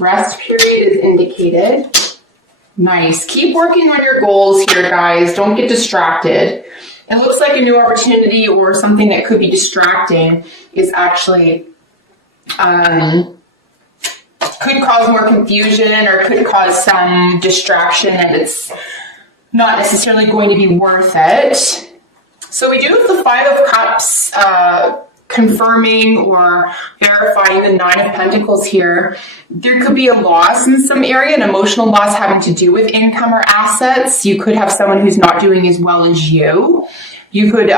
Rest period is indicated. Nice. Keep working on your goals here, guys. Don't get distracted. It looks like a new opportunity or something that could be distracting is actually could cause more confusion or could cause some distraction, and it's not necessarily going to be worth it. So we do have the Five of Cups confirming or verifying the Nine of Pentacles here. There could be a loss in some area, an emotional loss having to do with income or assets. You could have someone who's not doing as well as you. You could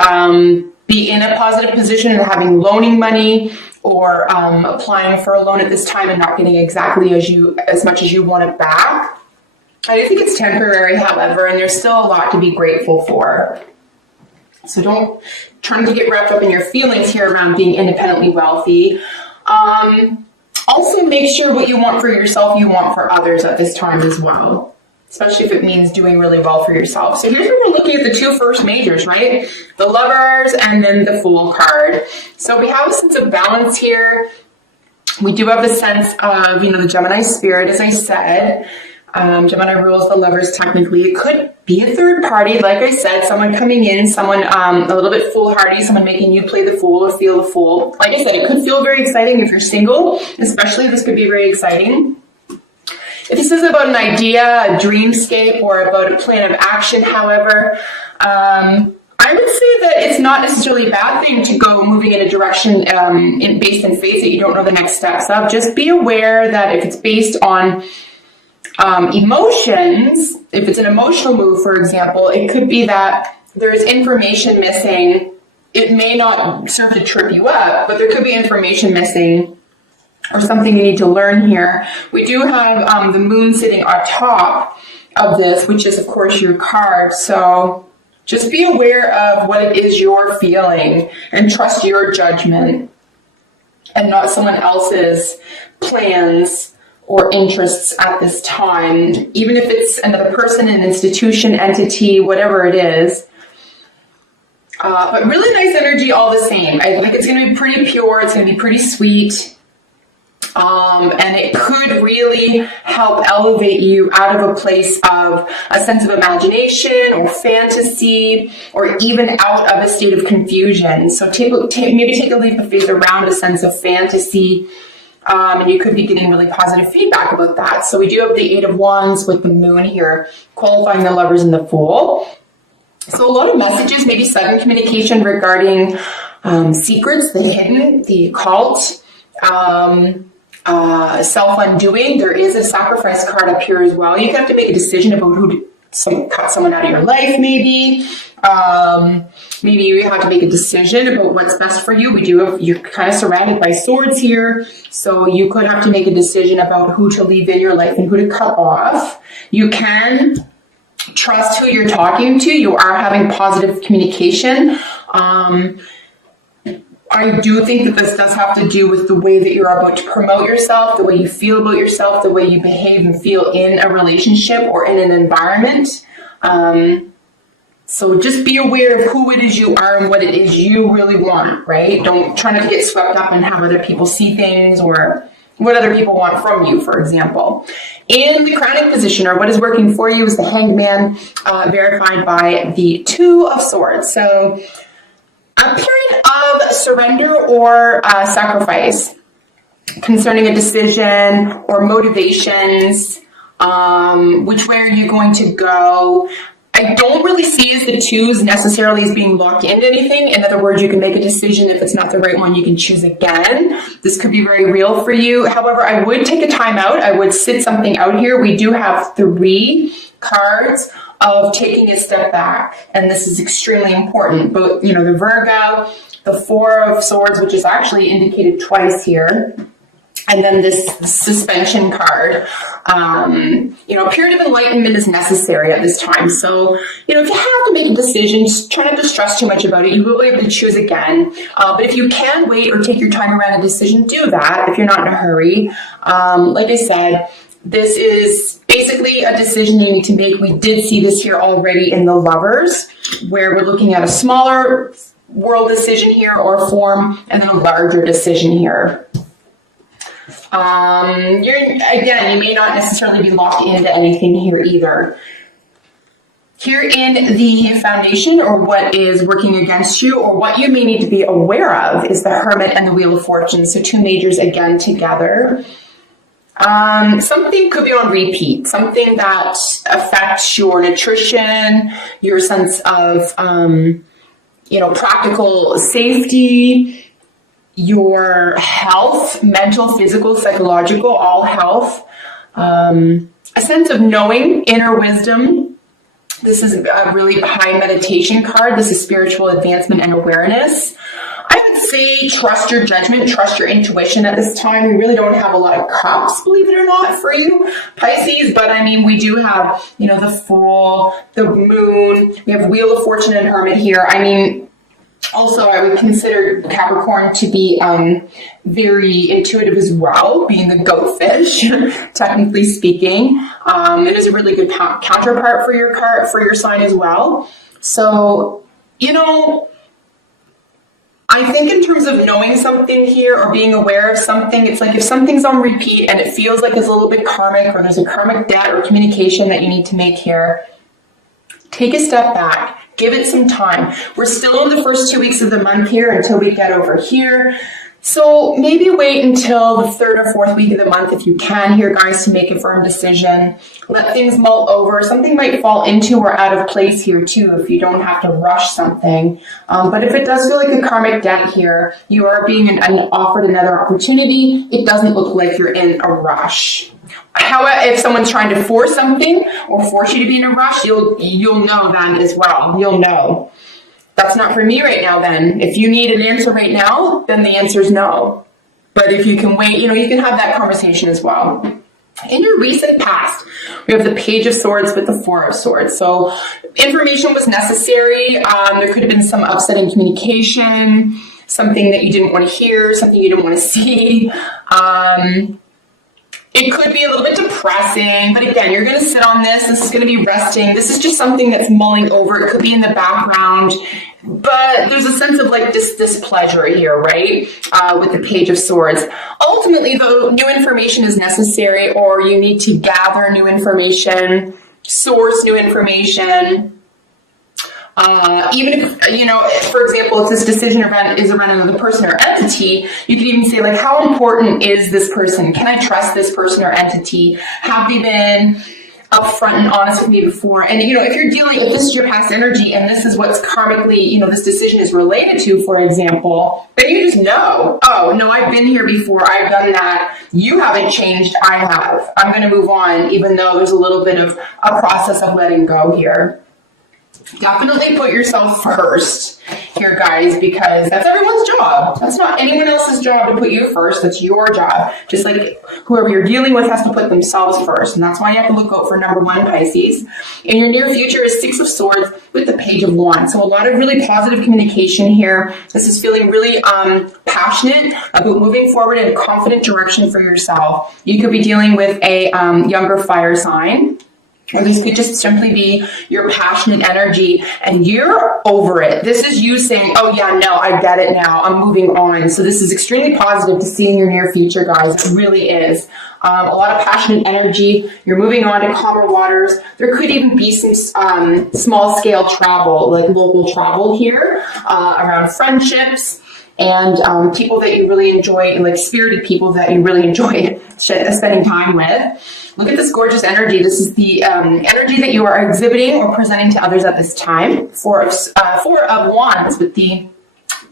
be in a positive position and having loaning money, or applying for a loan at this time and not getting exactly as much as you want it back. I do think it's temporary, however, and there's still a lot to be grateful for. So don't try to get wrapped up in your feelings here around being independently wealthy. Also, make sure what you want for yourself, you want for others at this time as well, especially if it means doing really well for yourself. So here's where we're looking at the two first majors, right? The Lovers and then the Fool card. So we have a sense of balance here. We do have the sense of, the Gemini spirit, as I said. Gemini rules the Lovers technically. It could be a third party, like I said, someone coming in, someone a little bit foolhardy, someone making you play the fool or feel the fool. Like I said, it could feel very exciting if you're single, especially this could be very exciting. If this is about an idea, a dreamscape, or about a plan of action, however, I would say that it's not necessarily a bad thing to go moving in a direction based in faith that you don't know the next steps of. Just be aware that if it's based on emotions, if it's an emotional move, for example, it could be that there's information missing. It may not serve to trip you up, but there could be information missing or something you need to learn here. We do have the moon sitting on top of this, which is, of course, your card. So just be aware of what it is you're feeling and trust your judgment and not someone else's plans or interests at this time. Even if it's another person, an institution, entity, whatever it is. But really nice energy all the same. I think it's going to be pretty pure. It's going to be pretty sweet. And it could really help elevate you out of a place of a sense of imagination or fantasy, or even out of a state of confusion. So maybe take a leap of faith around a sense of fantasy, and you could be getting really positive feedback about that. So we do have the Eight of Wands with the moon here, qualifying the Lovers and the Fool. So a lot of messages, maybe sudden communication regarding secrets, the hidden, the occult, self-undoing. There is a sacrifice card up here as well. You have to make a decision about who to cut someone out of your life, maybe. Maybe you have to make a decision about what's best for you. You're kind of surrounded by swords here, so you could have to make a decision about who to leave in your life and who to cut off. You can trust who you're talking to. You are having positive communication. I do think that this does have to do with the way that you're about to promote yourself, the way you feel about yourself, the way you behave and feel in a relationship or in an environment. So just be aware of who it is you are and what it is you really want, right? Don't try not to get swept up in how other people see things or what other people want from you, for example. In the crowning position, or what is working for you, is the Hanged Man, verified by the Two of Swords. So a period of surrender or sacrifice concerning a decision or motivations. Which way are you going to go? I don't really see as the twos necessarily as being locked into anything. In other words, you can make a decision. If it's not the right one, you can choose again. This could be very real for you. However, I would take a time out. I would sit something out here. We do have 3 cards of taking a step back, and this is extremely important. But the Virgo, the Four of Swords, which is actually indicated twice here, and then this suspension card. A period of enlightenment is necessary at this time. So, if you have to make a decision, just try not to stress too much about it. You will be able to choose again. But if you can wait or take your time around a decision, do that if you're not in a hurry. Like I said, this is basically a decision you need to make. We did see this here already in the Lovers, where we're looking at a smaller world decision here or form, and then a larger decision here. You may not necessarily be locked into anything here either. Here in the foundation, or what is working against you, or what you may need to be aware of, is the Hermit and the Wheel of Fortune. So two majors again together. Something could be on repeat, something that affects your nutrition, your sense of, practical safety, your health, mental, physical, psychological, all health, a sense of knowing, inner wisdom. This is a really high meditation card. This is spiritual advancement and awareness. I would say trust your judgment, trust your intuition at this time. We really don't have a lot of cups, believe it or not, for you, Pisces. But I mean, we do have, the Fool, the Moon. We have Wheel of Fortune and Hermit here. I mean, also, I would consider Capricorn to be very intuitive as well, being the goat fish, technically speaking. It is a really good counterpart for your sign as well. So, I think in terms of knowing something here or being aware of something, it's like if something's on repeat and it feels like it's a little bit karmic, or there's a karmic debt or communication that you need to make here, take a step back. Give it some time. We're still in the first 2 weeks of the month here until we get over here. So maybe wait until the 3rd or 4th week of the month if you can here, guys, to make a firm decision. Let things mull over. Something might fall into or out of place here too if you don't have to rush something. But if it does feel like a karmic debt here, you are being offered another opportunity. It doesn't look like you're in a rush. However, if someone's trying to force something or force you to be in a rush, you'll know that as well. You'll know. That's not for me right now then. If you need an answer right now, then the answer is no. But if you can wait, you can have that conversation as well. In your recent past, we have the Page of Swords with the Four of Swords. So information was necessary. There could have been some upsetting communication, something that you didn't want to hear, something you didn't want to see. It could be a little bit depressing, but again, you're going to sit on this. This is going to be resting. This is just something that's mulling over. It could be in the background, but there's a sense of like displeasure here, right? With the Page of Swords. Ultimately, though, new information is necessary, or you need to gather new information, source new information. Even if, for example, if this decision is around another person or entity, you could even say, like, how important is this person? Can I trust this person or entity? Have they been upfront and honest with me before? And, if you're if this is your past energy and this is what's karmically, this decision is related to, for example, then you just know, oh, no, I've been here before. I've done that. You haven't changed. I have. I'm going to move on, even though there's a little bit of a process of letting go here. Definitely put yourself first here, guys, because that's everyone's job. That's not anyone else's job to put you first. That's your job. Just like whoever you're dealing with has to put themselves first. And that's why you have to look out for number 1, Pisces. In your near future is 6 of Swords with the Page of Wands. So a lot of really positive communication here. This is feeling really passionate about moving forward in a confident direction for yourself. You could be dealing with a younger fire sign. Or this could just simply be your passionate energy and you're over it. This is you saying, oh yeah, no, I get it now. I'm moving on. So this is extremely positive to see in your near future, guys. It really is. A lot of passionate energy. You're moving on to calmer waters. There could even be some small scale travel, like local travel here around friendships. And people that you really enjoy, like spirited people that you really enjoy spending time with. Look at this gorgeous energy. This is the energy that you are exhibiting or presenting to others at this time. Four of Wands with the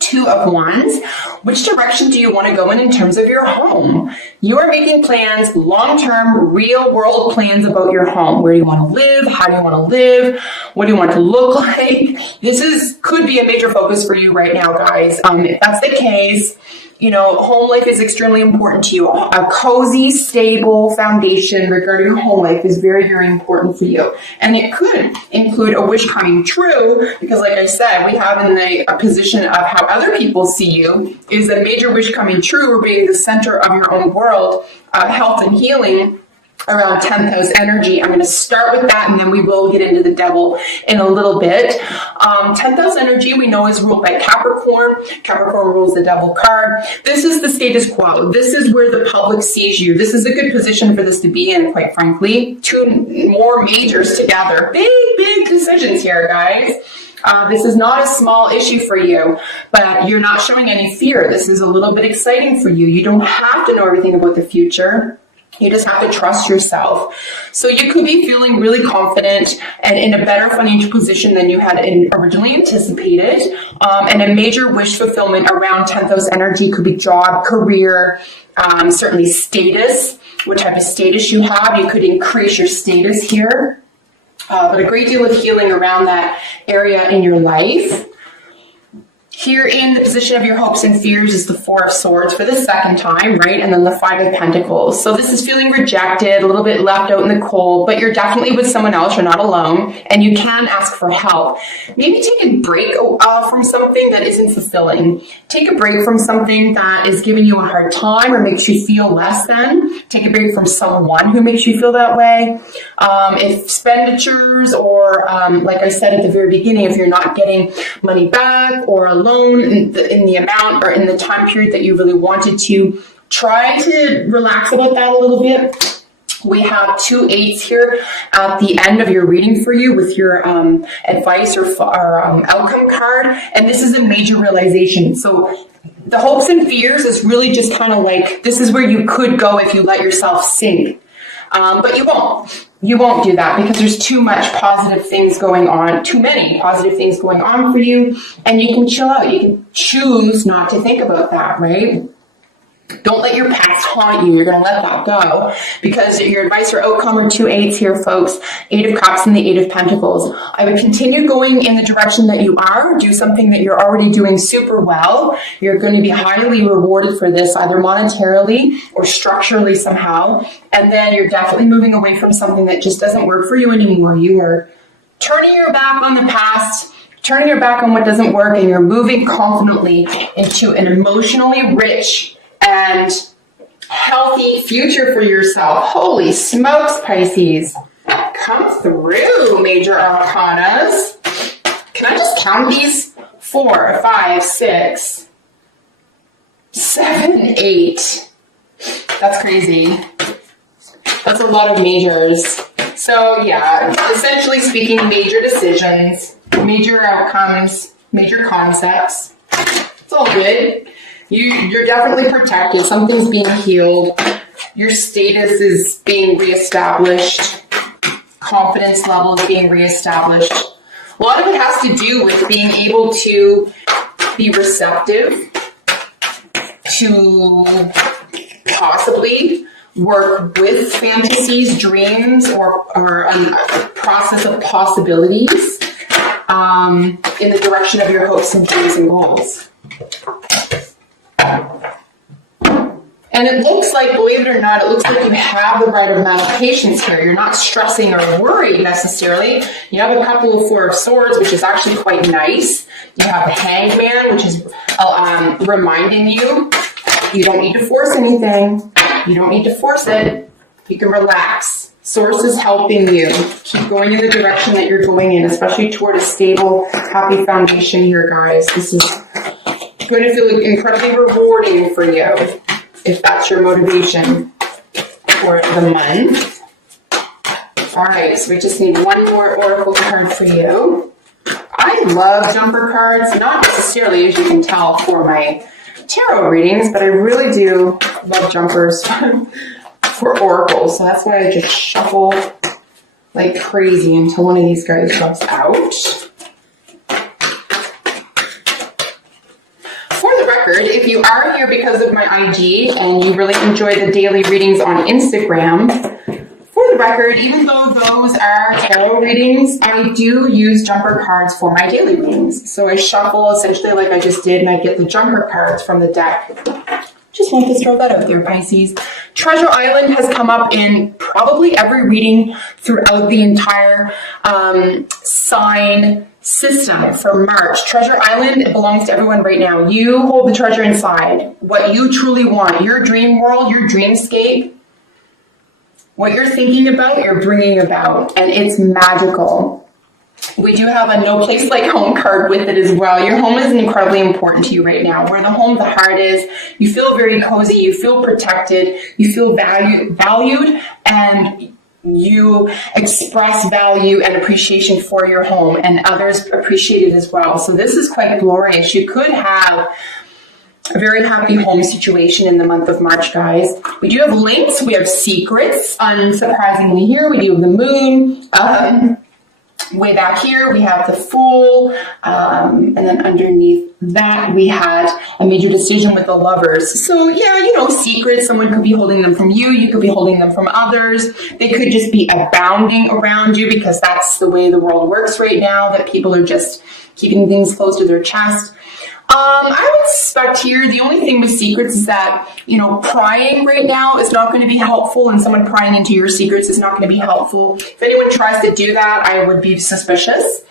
2 of Wands. Which direction do you want to go in terms of your home? You are making plans, long-term, real-world plans about your home. Where do you want to live? How do you want to live? What do you want to look like? This could be a major focus for you right now, guys. If that's the case, home life is extremely important to you. A cozy, stable foundation regarding home life is very, very important for you. And it could include a wish coming true, because like I said, we have in the position of how other people see you is a major wish coming true, or being the center of your own world, health and healing. around 10th house energy. I'm going to start with that, and then we will get into the devil in a little bit. 10th house energy we know is ruled by Capricorn. Capricorn rules the devil card. This is the status quo. This is where the public sees you. This is a good position for this to be in, quite frankly. Two more majors together. Big decisions here, guys. This is not a small issue for you, but you're not showing any fear. This is a little bit exciting for you. You don't have to know everything about the future. You just have to trust yourself. So you could be feeling really confident and in a better financial position than you had originally anticipated. And a major wish fulfillment around 10th house energy could be job, career, certainly status. What type of status you have. You could increase your status here. But a great deal of healing around that area in your life. Here in the position of your hopes and fears is the Four of Swords for the second time, right? And then the Five of Pentacles. So this is feeling rejected, a little bit left out in the cold, but you're definitely with someone else. You're not alone, and you can ask for help. Maybe take a break from something that isn't fulfilling. Take a break from something that is giving you a hard time or makes you feel less than. Take a break from someone who makes you feel that way. If expenditures or, like I said at the very beginning, if you're not getting money back or a loan in the amount or in the time period that you really wanted to, try to relax about that a little bit. We have 2 8s here at the end of your reading for you with your advice or outcome card. And this is a major realization. So the hopes and fears is really just kind of like, this is where you could go if you let yourself sink. But you won't. You won't do that because there's too much positive things going on, too many positive things going on for you, and you can chill out. You can choose not to think about that, right? Don't let your past haunt you. You're going to let that go because your advice or outcome are 2 8s here, folks. 8 of Cups and the 8 of Pentacles. I would continue going in the direction that you are. Do something that you're already doing super well. You're going to be highly rewarded for this, either monetarily or structurally somehow. And then you're definitely moving away from something that just doesn't work for you anymore. You are turning your back on the past, turning your back on what doesn't work, and you're moving confidently into an emotionally rich and healthy future for yourself. Holy smokes, Pisces. Come through, major arcanas. Can I just count these? 4, 5, 6, 7, 8. That's crazy. That's a lot of majors. So yeah, essentially speaking, major decisions, major outcomes, major concepts. It's all good. You're definitely protected. Something's being healed. Your status is being reestablished. Confidence level is being reestablished. A lot of it has to do with being able to be receptive to possibly work with fantasies, dreams, or a process of possibilities in the direction of your hopes and dreams and goals. And it looks like, believe it or not, it looks like you have the right amount of patience here. You're not stressing or worried necessarily. You have a couple of Four of Swords, which is actually quite nice. You have the Hangman, which is reminding you don't need to force anything. You don't need to force it. You can relax. Source is helping you. Keep going in the direction that you're going in, especially toward a stable, happy foundation here, guys. This is going to feel incredibly rewarding for you if that's your motivation for the month. All right, so we just need one more oracle card for you. I love jumper cards, not necessarily, as you can tell, for my tarot readings, but I really do love jumpers for oracles. So that's why I just shuffle like crazy until one of these guys jumps out. If you are here because of my IG and you really enjoy the daily readings on Instagram, for the record, even though those are tarot readings, I do use jumper cards for my daily readings. So I shuffle essentially like I just did, and I get the jumper cards from the deck. Just want to throw that out there, Pisces. Treasure Island has come up in probably every reading throughout the entire sign system for March. Treasure Island, it belongs to everyone right now. You hold the treasure inside. What you truly want, your dream world, your dreamscape, What you're thinking about, you're bringing about, and it's magical. We do have a no place like home card with it as well. Your home is incredibly important to you right now. Where the home, the heart is, you feel very cozy, you feel protected, you feel valued, and you express value and appreciation for your home, and others appreciate it as well. So this is quite glorious. You could have a very happy home situation in the month of March, guys. We do have links. We have secrets. Unsurprisingly here, we do have the moon. Way back here, we have the Fool. And then underneath that, we had a major decision with the Lovers. So yeah, you know, secrets. Someone could be holding them from you. You could be holding them from others. They could just be abounding around you because that's the way the world works right now, that people are just keeping things close to their chest. I would suspect here, the only thing with secrets is that, you know, prying right now is not going to be helpful, and someone prying into your secrets is not going to be helpful. If anyone tries to do that, I would be suspicious.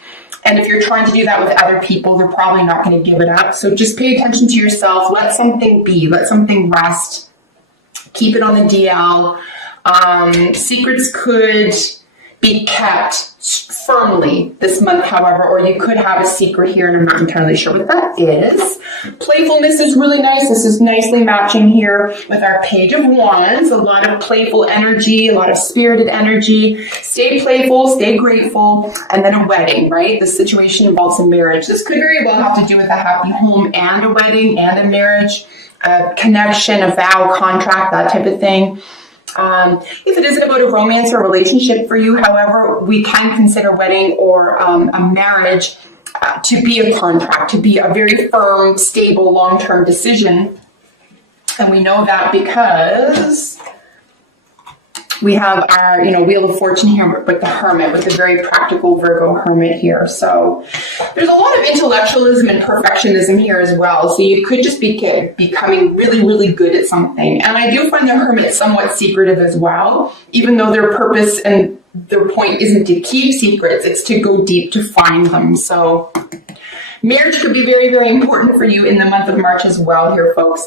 And if you're trying to do that with other people, they're probably not going to give it up. So just pay attention to yourself. Let something be. Let something rest. Keep it on the DL. Secrets could be kept firmly this month, however, or you could have a secret here, and I'm not entirely sure what that is. Playfulness is really nice. This is nicely matching here with our Page of Wands. A lot of playful energy, a lot of spirited energy. Stay playful, stay grateful, and then a wedding, right? The situation involves a marriage. This could very well have to do with a happy home and a wedding and a marriage, a connection, a vow, contract, that type of thing. If it isn't about a romance or relationship for you, however, we can consider wedding or a marriage to be a contract, to be a very firm, stable, long-term decision. And we know that because we have our, you know, Wheel of Fortune here with the Hermit, with the very practical Virgo Hermit here. So there's a lot of intellectualism and perfectionism here as well. So you could just be becoming really, really good at something. And I do find the Hermit somewhat secretive as well, even though their purpose and their point isn't to keep secrets, it's to go deep to find them. So marriage could be very, very important for you in the month of March as well here, folks.